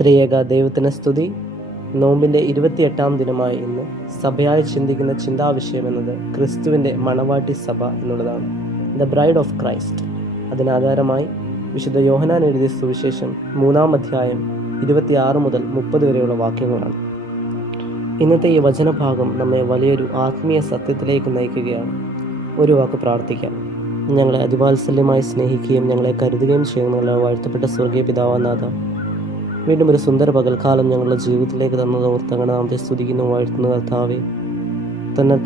ത്രിയേക ദൈവത്തിന് സ്തുതി. നോമ്പിൻ്റെ 28-ാം ദിനമായ ഇന്ന് സഭയായി ചിന്തിക്കുന്ന ചിന്താവിഷയം എന്നത് ക്രിസ്തുവിൻ്റെ മണവാട്ടി സഭ എന്നുള്ളതാണ്. The bride of Christ. അതിനാധാരമായി വിശുദ്ധ യോഹന്നാൻ എഴുതിയ സുവിശേഷം 3-ാം അധ്യായം 26 മുതൽ 30 വരെയുള്ള വാക്യങ്ങളാണ്. ഇന്നത്തെ ഈ വചനഭാഗം നമ്മെ വലിയൊരു ആത്മീയ സത്യത്തിലേക്ക് നയിക്കുകയാണ്. ഒരു വാക്ക് പ്രാർത്ഥിക്കാം. ഞങ്ങളെ അതിവാത്സല്യമായി സ്നേഹിക്കുകയും ഞങ്ങളെ കരുതുകയും ചെയ്യുന്ന വാഴ്ത്തപ്പെട്ട സ്വർഗീയ പിതാവാനാഥ, വീണ്ടും ഒരു സുന്ദര പകൽക്കാലം ഞങ്ങളുടെ ജീവിതത്തിലേക്ക് തന്നത് ഓർത്തങ്ങനെ നാമത്തെ സ്തുതിക്കുന്നു, വാഴ്ത്തുന്ന കർത്താവേ.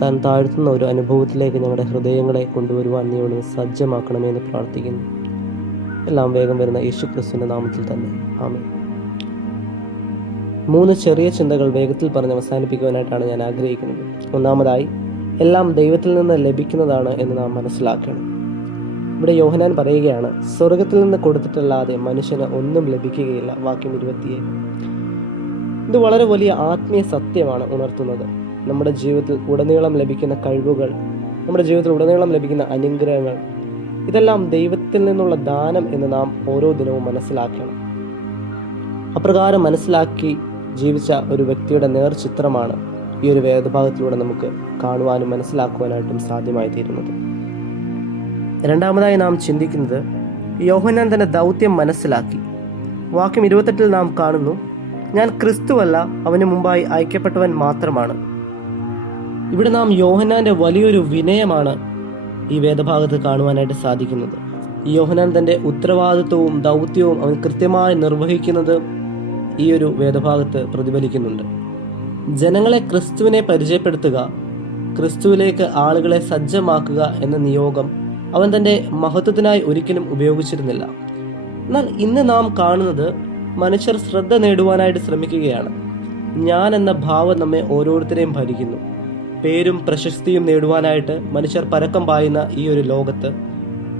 താൻ താഴ്ത്തുന്ന ഒരു അനുഭവത്തിലേക്ക് ഞങ്ങളുടെ ഹൃദയങ്ങളെ കൊണ്ടുവരുവാൻ നീ ഒന്ന് സജ്ജമാക്കണമെന്ന് പ്രാർത്ഥിക്കുന്നു. എല്ലാം വേഗം വരുന്ന യേശു ക്രിസ്തുവിൻ്റെ നാമത്തിൽ തന്നെ, ആമേൻ. 3 ചെറിയ ചിന്തകൾ വേഗത്തിൽ പറഞ്ഞ് അവസാനിപ്പിക്കുവാനായിട്ടാണ് ഞാൻ ആഗ്രഹിക്കുന്നത്. ഒന്നാമതായി, എല്ലാം ദൈവത്തിൽ നിന്ന് ലഭിക്കുന്നതാണ് എന്ന് നാം മനസ്സിലാക്കണം. ഇവിടെ യോഹന്നാൻ പറയുകയാണ്, സ്വർഗത്തിൽ നിന്ന് കൊടുത്തിട്ടല്ലാതെ മനുഷ്യന് ഒന്നും ലഭിക്കുകയില്ല. വാക്യം 27. ഇത് വളരെ വലിയ ആത്മീയ സത്യമാണ് ഉണർത്തുന്നത്. നമ്മുടെ ജീവിതത്തിൽ ഉടനീളം ലഭിക്കുന്ന കഴിവുകൾ, നമ്മുടെ ജീവിതത്തിൽ ഉടനീളം ലഭിക്കുന്ന അനുഗ്രഹങ്ങൾ, ഇതെല്ലാം ദൈവത്തിൽ നിന്നുള്ള ദാനം എന്ന് നാം ഓരോ ദിനവും മനസ്സിലാക്കണം. അപ്രകാരം മനസ്സിലാക്കി ജീവിച്ച ഒരു വ്യക്തിയുടെ നേർചിത്രമാണ് ഈ ഒരു വേദഭാഗത്തിലൂടെ നമുക്ക് കാണുവാനും മനസ്സിലാക്കുവാനായിട്ടും സാധ്യമായി തീരുന്നത്. രണ്ടാമതായി നാം ചിന്തിക്കുന്നത്, യോഹന്നാൻ തന്റെ ദൗത്യം മനസ്സിലാക്കി. വാക്യം 28 നാം കാണുന്നു, ഞാൻ ക്രിസ്തുവല്ല, അവന് മുമ്പായി അയക്കപ്പെട്ടവൻ മാത്രമാണ്. ഇവിടെ നാം യോഹന്നാന്റെ വലിയൊരു വിനയമാണ് ഈ വേദഭാഗത്ത് കാണുവാനായിട്ട് സാധിക്കുന്നത്. യോഹന്നാൻ തന്റെ ഉത്തരവാദിത്വവും ദൗത്യവും അവൻ കൃത്യമായി നിർവഹിക്കുന്നത് ഈ ഒരു വേദഭാഗത്ത് പ്രതിഫലിക്കുന്നുണ്ട്. ജനങ്ങളെ ക്രിസ്തുവിനെ പരിചയപ്പെടുത്തുക, ക്രിസ്തുവിലേക്ക് ആളുകളെ സജ്ജമാക്കുക എന്ന നിയോഗം അവൻ തൻ്റെ മഹത്വത്തിനായി ഒരിക്കലും ഉപയോഗിച്ചിരുന്നില്ല. എന്നാൽ ഇന്ന് നാം കാണുന്നത് മനുഷ്യർ ശ്രദ്ധ നേടുവാനായിട്ട് ശ്രമിക്കുകയാണ്. ഞാൻ എന്ന ഭാവം നമ്മെ ഓരോരുത്തരെയും ഭരിക്കുന്നു. പേരും പ്രശസ്തിയും നേടുവാനായിട്ട് മനുഷ്യർ പരക്കം പായുന്ന ഈ ഒരു ലോകത്ത്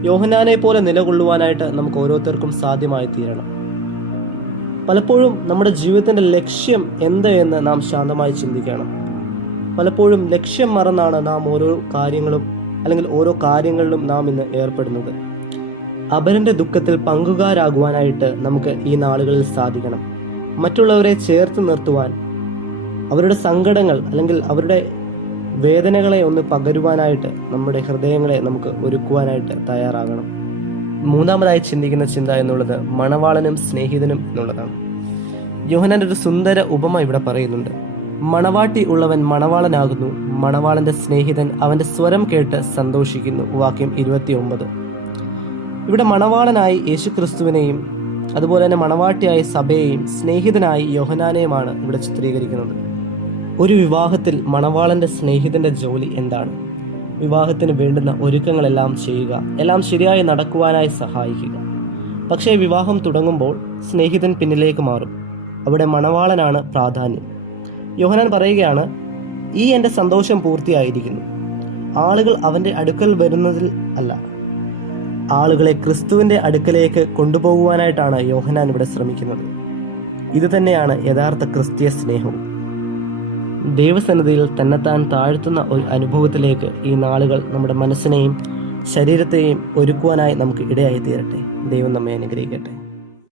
യോഹന്നാനെ പോലെ നിലകൊള്ളുവാനായിട്ട് നമുക്ക് ഓരോരുത്തർക്കും സാധ്യമായി തീരണം. പലപ്പോഴും നമ്മുടെ ജീവിതത്തിൻ്റെ ലക്ഷ്യം എന്ത് എന്ന് നാം ശാന്തമായി ചിന്തിക്കണം. പലപ്പോഴും ലക്ഷ്യം മറന്നാണ് നാം ഓരോ കാര്യങ്ങളിലും നാം ഇന്ന് ഏർപ്പെടുന്നത്. അപരന്റെ ദുഃഖത്തിൽ പങ്കുകാരാകുവാനായിട്ട് നമുക്ക് ഈ നാളുകളിൽ സാധിക്കണം. മറ്റുള്ളവരെ ചേർത്ത് നിർത്തുവാൻ, അവരുടെ സങ്കടങ്ങൾ അല്ലെങ്കിൽ അവരുടെ വേദനകളെ ഒന്ന് പകരുവാനായിട്ട് നമ്മുടെ ഹൃദയങ്ങളെ നമുക്ക് ഒരുക്കുവാനായിട്ട് തയ്യാറാകണം. മൂന്നാമതായി ചിന്തിക്കുന്ന ചിന്ത എന്നുള്ളത് മണവാളനും സ്നേഹിതനും എന്നുള്ളതാണ്. യോഹന്നാന്റെ ഒരു സുന്ദര ഉപമ ഇവിടെ പറയുന്നുണ്ട്. മണവാട്ടി ഉള്ളവൻ മണവാളനാകുന്നു, മണവാളന്റെ സ്നേഹിതൻ അവന്റെ സ്വരം കേട്ട് സന്തോഷിക്കുന്നു. വാക്യം 29. ഇവിടെ മണവാളനായി യേശുക്രിസ്തുവിനെയും അതുപോലെ തന്നെ മണവാട്ടിയായ സഭയെയും സ്നേഹിതനായി യോഹന്നാനെയുമാണ് ഇവിടെ ചിത്രീകരിക്കുന്നത്. ഒരു വിവാഹത്തിൽ മണവാളന്റെ സ്നേഹിതന്റെ ജോലി എന്താണ്? വിവാഹത്തിന് വേണ്ടുന്ന ഒരുക്കങ്ങളെല്ലാം ചെയ്യുക, എല്ലാം ശരിയായി നടക്കുവാനായി സഹായിക്കുക. പക്ഷേ വിവാഹം തുടങ്ങുമ്പോൾ സ്നേഹിതൻ പിന്നിലേക്ക് മാറും. അവിടെ മണവാളനാണ് പ്രാധാന്യം. യോഹന്നാൻ പറയുകയാണ്, ഈ എൻ്റെ സന്തോഷം പൂർത്തിയായിരിക്കുന്നു. ആളുകൾ അവൻ്റെ അടുക്കൽ വരുന്നതിൽ അല്ല, ആളുകളെ ക്രിസ്തുവിൻ്റെ അടുക്കലേക്ക് കൊണ്ടുപോകുവാനായിട്ടാണ് യോഹന്നാൻ ഇവിടെ ശ്രമിക്കുന്നത്. ഇത് തന്നെയാണ് യഥാർത്ഥ ക്രിസ്തീയ സ്നേഹവും. ദൈവസന്നിധിയിൽ തന്നെത്താൻ താഴ്ത്തുന്ന ഒരു അനുഭവത്തിലേക്ക് ഈ നാളുകൾ നമ്മുടെ മനസ്സിനെയും ശരീരത്തെയും ഒരുക്കുവാനായി നമുക്ക് ഇടയായി തീരട്ടെ. ദൈവം നമ്മെ അനുഗ്രഹിക്കട്ടെ.